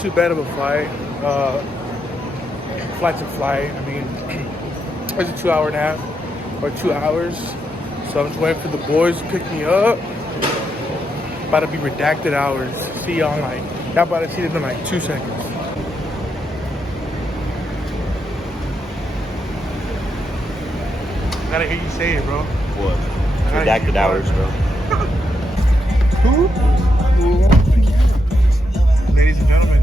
too bad of a flight. Flight's a flight. I mean, it's a 2.5 hours or 2 hours. So I'm just waiting for the boys to pick me up. About to be redacted hours. See y'all in like, y'all about to see them in like 2 seconds. I gotta hear you say it, bro. What? Redacted hours, bro. Ladies and gentlemen.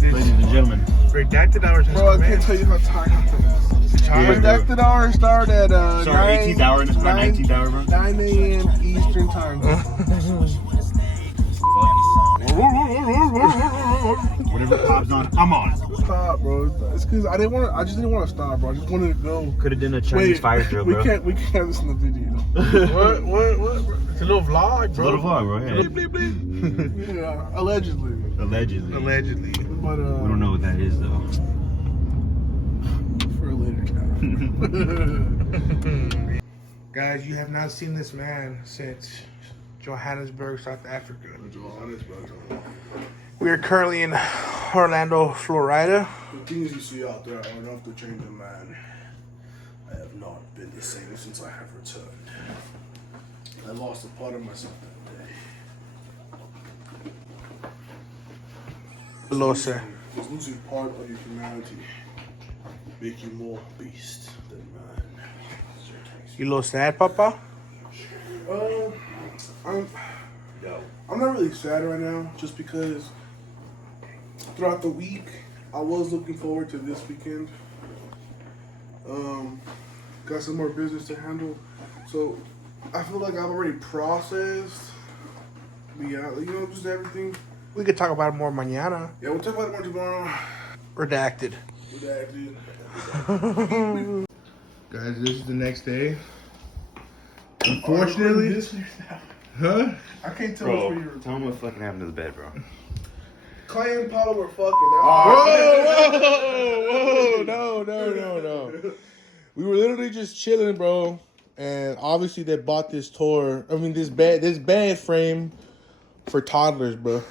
Ladies and gentlemen. Redacted hours. Bro, I can't tell you how tired I am. Redacted hours start at 18th hour and it's my 19th hour, bro. 9 a.m. Eastern time. Whatever pops on, I'm on. Stop, bro. It's because I just didn't want to stop, bro. I just wanted to go. Could have done a Chinese fire drill, bro. We can't have this in the video. What? It's a little vlog, bro. It's a little vlog, bro. Yeah. Bleep, bleep, bleep. Yeah, allegedly. Allegedly. But We don't know what that is, though. For a later time. Guys, you have not seen this man since Johannesburg, South Africa. We are currently in Orlando, Florida. The things you see out there are enough to change a man. I have not been the same since I have returned. I lost a part of myself that day. Hello, sir. Does losing part of your humanity make you more beast than man? You a little sad, Papa? I'm not really sad right now, just because throughout the week I was looking forward to this weekend. Got some more business to handle, so I feel like I've already processed just everything. We could talk about it more mañana. Yeah, we'll talk about it more tomorrow. Redacted. Guys, this is the next day. Unfortunately, huh? I can't tell Bro, where you're. tell him what fucking happened to the bed, bro. Clay and Paula were fucking. Whoa, no. We were literally just chilling, bro. And obviously they bought this bed frame for toddlers, bro.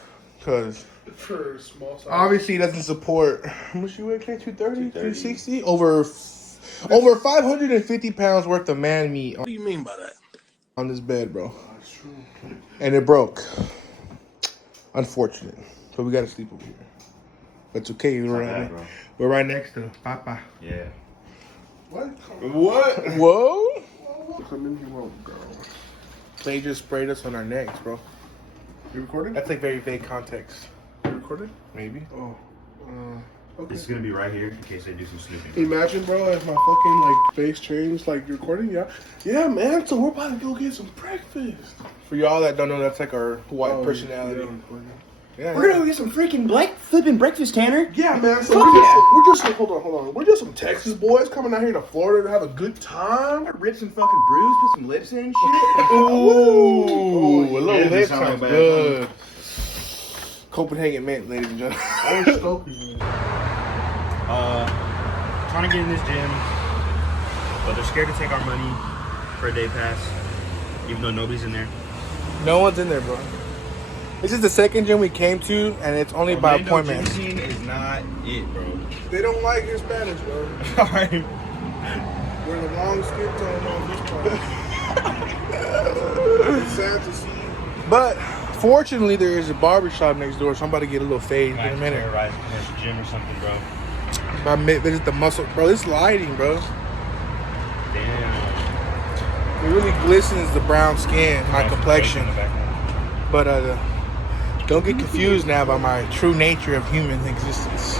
Cause For small size. obviously it doesn't support, how much you weigh, 230, 260? Over 550 pounds worth of man meat. What do you mean by that? On this bed, bro. That's true. And it broke. Unfortunate. So we gotta sleep over here. That's okay. We're right next to Papa. Yeah. What? Whoa? Come in here, girl. They just sprayed us on our necks, bro. You recording? That's like very vague context. You recording? Maybe. Oh. Okay. This is gonna be right here in case they do some snooping. Imagine, bro, if my fucking face changed, like, you recording, yeah? Yeah, man, so we're about to go get some breakfast. For y'all that don't know, that's like our white personality. Yeah. We're gonna go get some freaking flipping breakfast, Tanner. Yeah, man, so we're just hold on. We're just some Texas boys coming out here to Florida to have a good time. Rich and fucking bruised, put some lips in and shit. Ooh, a little yeah, lip sound sounds bad. good. Copenhagen mint, ladies and gentlemen. Trying to get in this gym, but they're scared to take our money for a day pass, even though nobody's in there. No one's in there, bro. This is the second gym we came to, and it's only by appointment. Gym scene is not it, bro. They don't like Hispanics, bro. Alright. We're the long skin tone on this part. It's sad to see. But fortunately, there is a barbershop next door, so I'm about to get a little fade in a minute. Right, gym or something, bro. My visit the muscle, bro. This lighting, bro. Damn. It really glistens the brown skin, my complexion. But don't get confused now by my true nature of human existence.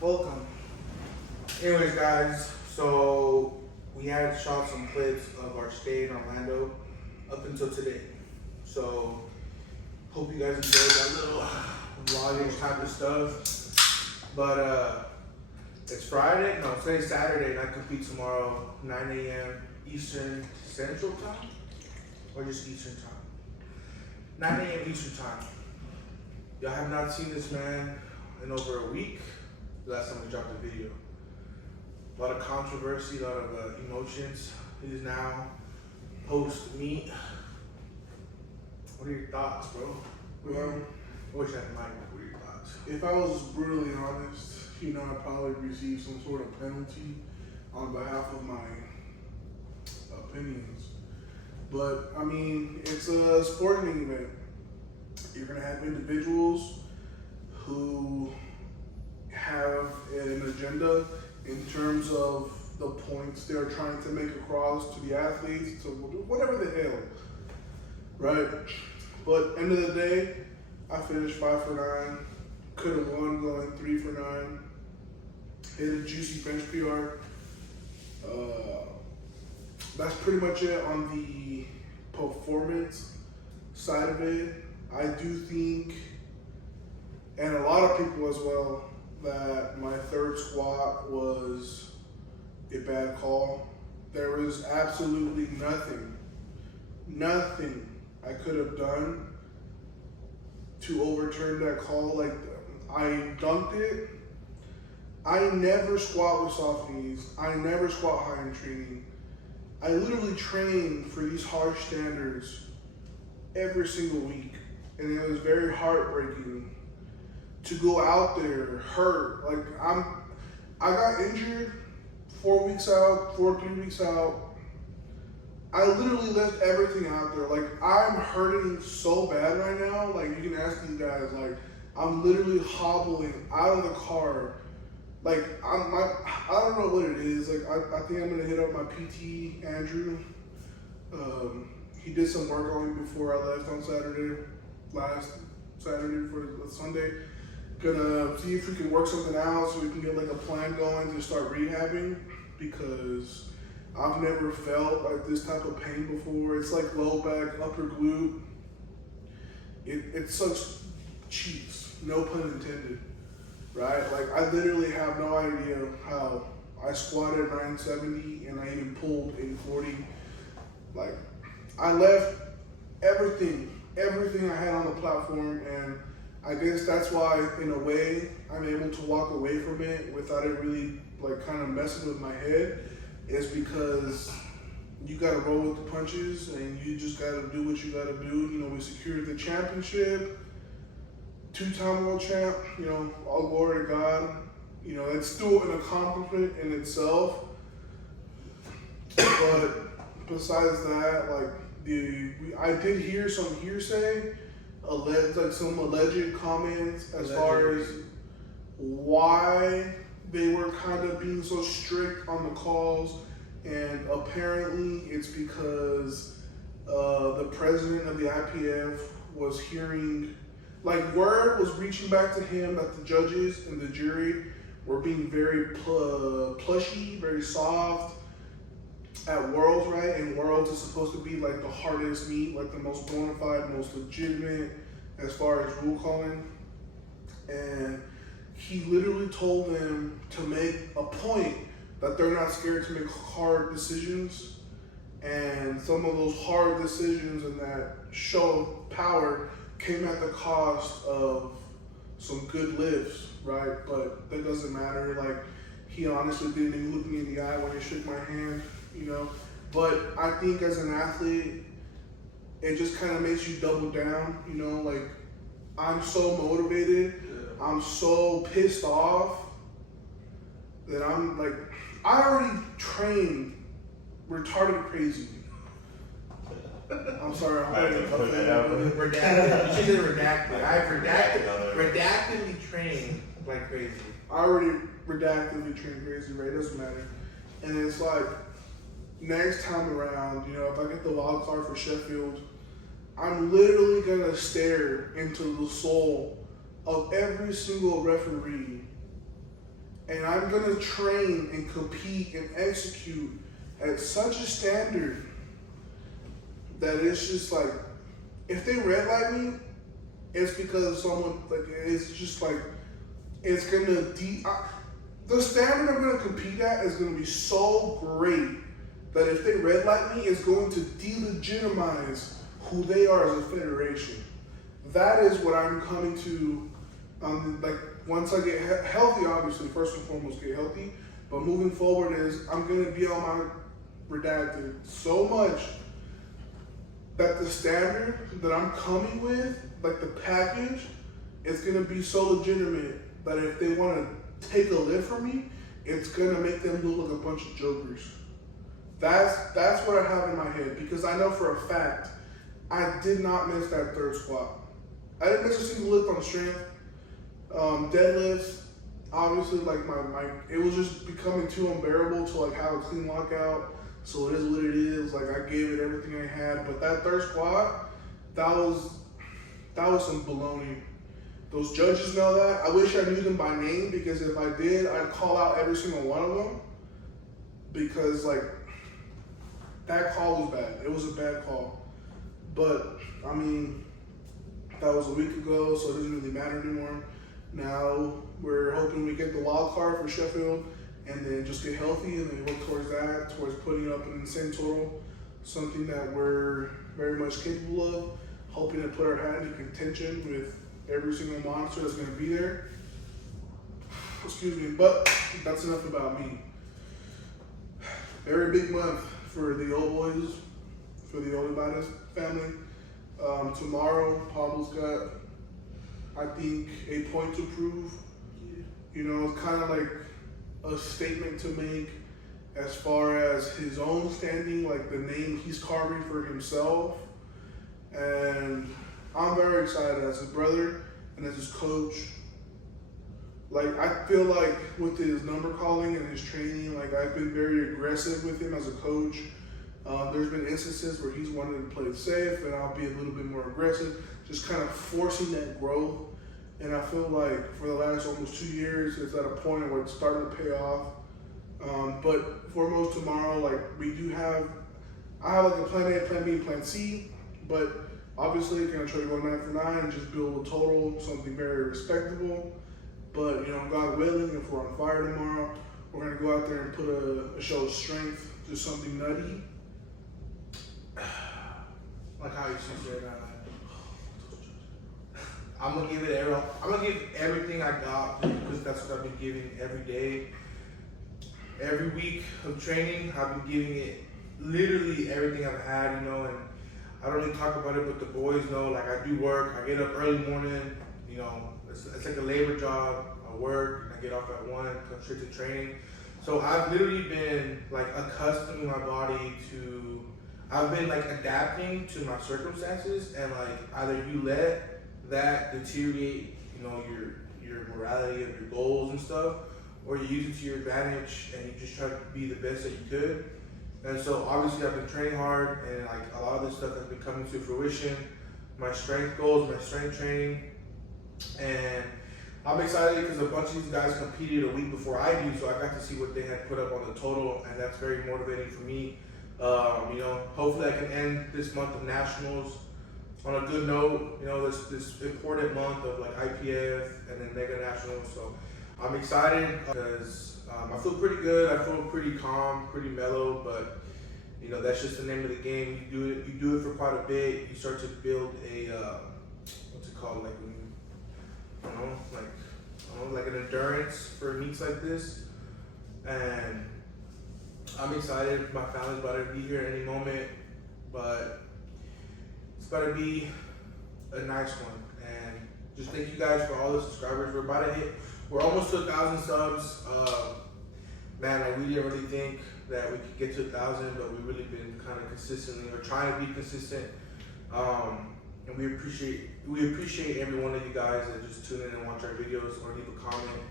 Welcome. Anyways, guys, so we had shot some clips of our stay in Orlando up until today. So hope you guys enjoyed that little vlogging type of stuff. But it's Friday. No, today's Saturday, and I compete tomorrow, 9 a.m. Eastern Central Time, or just Eastern Time. 9 a.m. Eastern Time. Y'all have not seen this man in over a week. The last time we dropped a video. A lot of controversy, a lot of emotions He's now post meet. What are your thoughts, bro? Well, I wish I had Mike. What are your thoughts? if I was brutally honest, I'd probably receive some sort of penalty on behalf of my opinions. But I mean, it's a sporting event. You're gonna have individuals who have an agenda in terms of the points they're trying to make across to the athletes, to whatever the hell, right? But end of the day, I finished 5 for 9. Could have won going 3 for 9. Hit a juicy bench PR. That's pretty much it on the performance side of it. I do think, and a lot of people as well, that my third squat was a bad call. There was absolutely nothing I could have done to overturn that call. Like, I dunked it. I never squat with soft knees. I never squat high in training. I literally train for these harsh standards every single week. And it was very heartbreaking to go out there hurt. Like, I got injured 3 weeks out. I literally left everything out there. Like, I'm hurting so bad right now. Like, you can ask these guys. Like, I'm literally hobbling out of the car. Like, I don't know what it is. Like, I think I'm gonna hit up my PT, Andrew. He did some work on me before I left on last Saturday for Sunday. Gonna see if we can work something out so we can get like a plan going to start rehabbing, because I've never felt like this type of pain before. It's like low back, upper glute. It sucks cheeks, no pun intended, right? Like, I literally have no idea how I squatted 970 and I even pulled 840. Like, I left everything I had on the platform, and I guess that's why, in a way, I'm able to walk away from it without it really like kind of messing with my head, is because you gotta roll with the punches and you just gotta do what you gotta do. We secured the championship, 2-time world champ, all glory to God. It's still an accomplishment in itself. But besides that, like, I did hear some hearsay, some alleged comments as far as why they were kind of being so strict on the calls, and apparently it's because the president of the IPF was hearing, like, word was reaching back to him that the judges and the jury were being very plushy, very soft at Worlds, right? And Worlds is supposed to be like the hardest meet, like the most bona fide, most legitimate as far as rule calling. And he literally told them to make a point that they're not scared to make hard decisions. And some of those hard decisions and that show of power came at the cost of some good lifts, right? But that doesn't matter. Like, he honestly didn't even look me in the eye when he shook my hand, But I think as an athlete, it just kind of makes you double down, Like, I'm so motivated, I'm so pissed off that I'm like, I already trained retarded crazy. I'm sorry, I'm going to put that out. Redacted. You should have redacted. I've redactedly trained like crazy. I already redactedly trained crazy, right? It doesn't matter. And it's like, next time around, if I get the wild card for Sheffield, I'm literally gonna stare into the soul of every single referee, and I'm gonna train and compete and execute at such a standard that it's just like, if they red light me, it's because someone, like, it's just like, it's gonna the standard I'm gonna compete at is gonna be so great that if they red light me, it's going to delegitimize who they are as a federation. That is what I'm coming to, like, once I get healthy, obviously, first and foremost, get healthy, but moving forward is, I'm gonna be on my redacted so much that the standard that I'm coming with, like the package, is gonna be so legitimate that if they want to take a lift from me, it's gonna make them look like a bunch of jokers. That's what I have in my head, because I know for a fact I did not miss that third squat. I didn't miss a single lift on strength. Deadlifts, obviously, like my it was just becoming too unbearable to like have a clean lockout. So it is what it is. Like, I gave it everything I had, but that third squat, that was some baloney. Those judges know that. I wish I knew them by name, because if I did, I'd call out every single one of them, because like that call was bad. It was a bad call. But I mean, that was a week ago, so it doesn't really matter anymore. Now we're hoping we get the wild card for Sheffield, and then just get healthy, and then work towards that, towards putting up an insane total, something that we're very much capable of, hoping to put our hat into contention with every single monster that's going to be there. Excuse me, but that's enough about me. Very big month for the old boys, for the Olivares family. Tomorrow, Pablo's got, I think, a point to prove. You know, it's kind of like a statement to make as far as his own standing, like the name he's carving for himself. And I'm very excited as his brother and as his coach. Like, I feel like with his number calling and his training, like, I've been very aggressive with him as a coach. There's been instances where he's wanted to play it safe, and I'll be a little bit more aggressive, just kind of forcing that growth. And I feel like for the last almost 2 years, it's at a point where it's starting to pay off. But foremost tomorrow, like, I have like a plan A, plan B, plan C, but obviously gonna try to go 9 for 9 and just build a total, something very respectable. But, you know, God willing, if we're on fire tomorrow, we're gonna go out there and put a show of strength, just something nutty. Like how you said that. I'm gonna give everything I got, because that's what I've been giving every day. Every week of training, I've been giving it literally everything I've had, you know, and I don't really talk about it, but the boys know, like, I do work. I get up early morning, you know, it's like a labor job. I work, and I get off at 1, come straight to training. So I've literally been, like, accustoming my body to, I've been, like, adapting to my circumstances, and, like, either you let that deteriorate, you know, your morality of your goals and stuff, or you use it to your advantage and you just try to be the best that you could. And so obviously I've been training hard, and like a lot of this stuff has been coming to fruition. My strength goals, my strength training, and I'm excited because a bunch of these guys competed a week before I do, so I got to see what they had put up on the total, and that's very motivating for me. You know, hopefully I can end this month of nationals on a good note. You know, this important month of like IPF and then mega nationals. So I'm excited because I feel pretty good. I feel pretty calm, pretty mellow, but you know, that's just the name of the game. You do it for quite a bit. You start to build a what's it called? Like, I don't know, like an endurance for meets like this. And I'm excited. My family's about to be here at any moment, but it's about to be a nice one. And just thank you guys for all the subscribers. We're almost to 1,000 subs. Man, like, we didn't really think that we could get to 1,000, but we've really been kind of consistently, or trying to be consistent. And we appreciate every one of you guys that just tune in and watch our videos or leave a comment.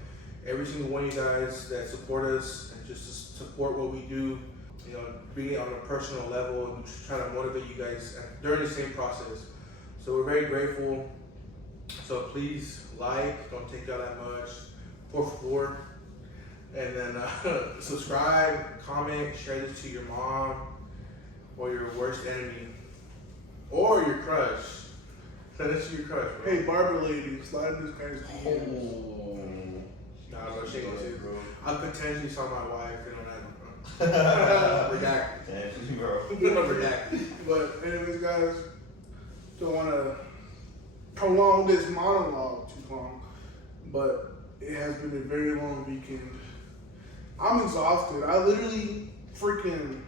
Every single one of you guys that support us and just support what we do, you know, bring it on a personal level, and just trying to motivate you guys during the same process. So we're very grateful. So please like, don't take that much, por favor. And then subscribe, comment, share this to your mom or your worst enemy or your crush. Send this to your crush, bro. Hey, barber lady, slide this guy's DMs. Oh. Nah, bro, she ain't gonna do it, bro. I potentially saw my wife in on that. Redacted. Bro. Redacted. But anyways, guys, don't want to prolong this monologue too long, but it has been a very long weekend. I'm exhausted. I literally freaking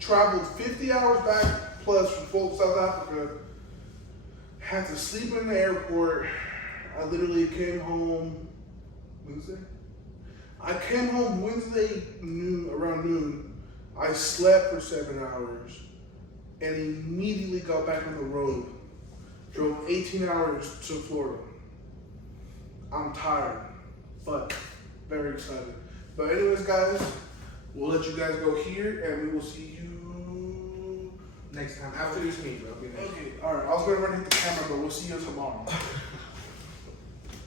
traveled 50 hours back plus from South Africa. Had to sleep in the airport. I literally came home Wednesday. I came home Wednesday around noon. I slept for 7 hours and immediately got back on the road. Drove 18 hours to Florida. I'm tired, but very excited. But anyways, guys, we'll let you guys go here and we will see you Next time, after this meet, bro. Okay, alright. I was gonna run hit the camera, but we'll see you tomorrow.